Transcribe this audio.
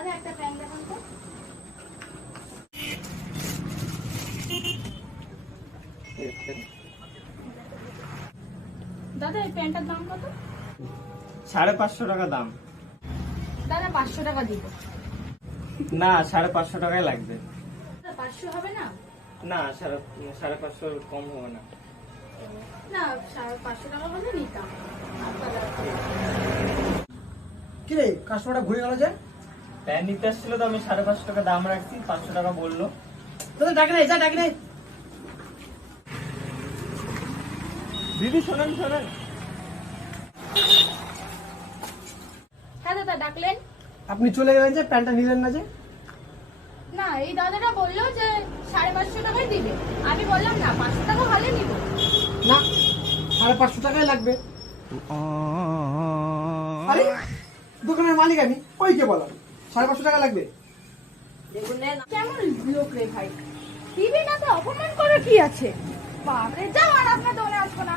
দাদা একটা প্যান্ট দেখান তো। দাদা এই প্যান্টটার দাম কত? 550 টাকা দাম। দাদা 500 টাকা দিব। না, 550 টাকাই লাগবে। দাদা 500 হবে না? না, 550 কম হবে না। না 500 টাকা হলে নিতাম। কি রে, কাস্টমারটা ঘুরে গেল যে? প্যান্ট নিতে আসছিল তো, আমি 550 টাকা দাম রাখছি, 500 টাকা বললো। তোদের ডাকি নাই, যা ডাকি নাই। দিদি শোনেন শোনেন, হ্যাঁ দাদা ডাকলেন? আপনি চলে গেলেন যে, প্যান্টটা নিলেন না যে? না এই দাদাটা বললো যে 550 টাকাই দিবে। আমি বললাম না 500 টাকা হলে নিব। না, 550 টাকাই লাগবে। আরে দোকানের মালিক আমি, ওই কে বললাম 550 টাকা লাগবে। কেমন লোক রে ভাই, দিবি না তো অপমান করে কি আছে? বাপরে যাও, আর আপনার দোকানে আসবো না।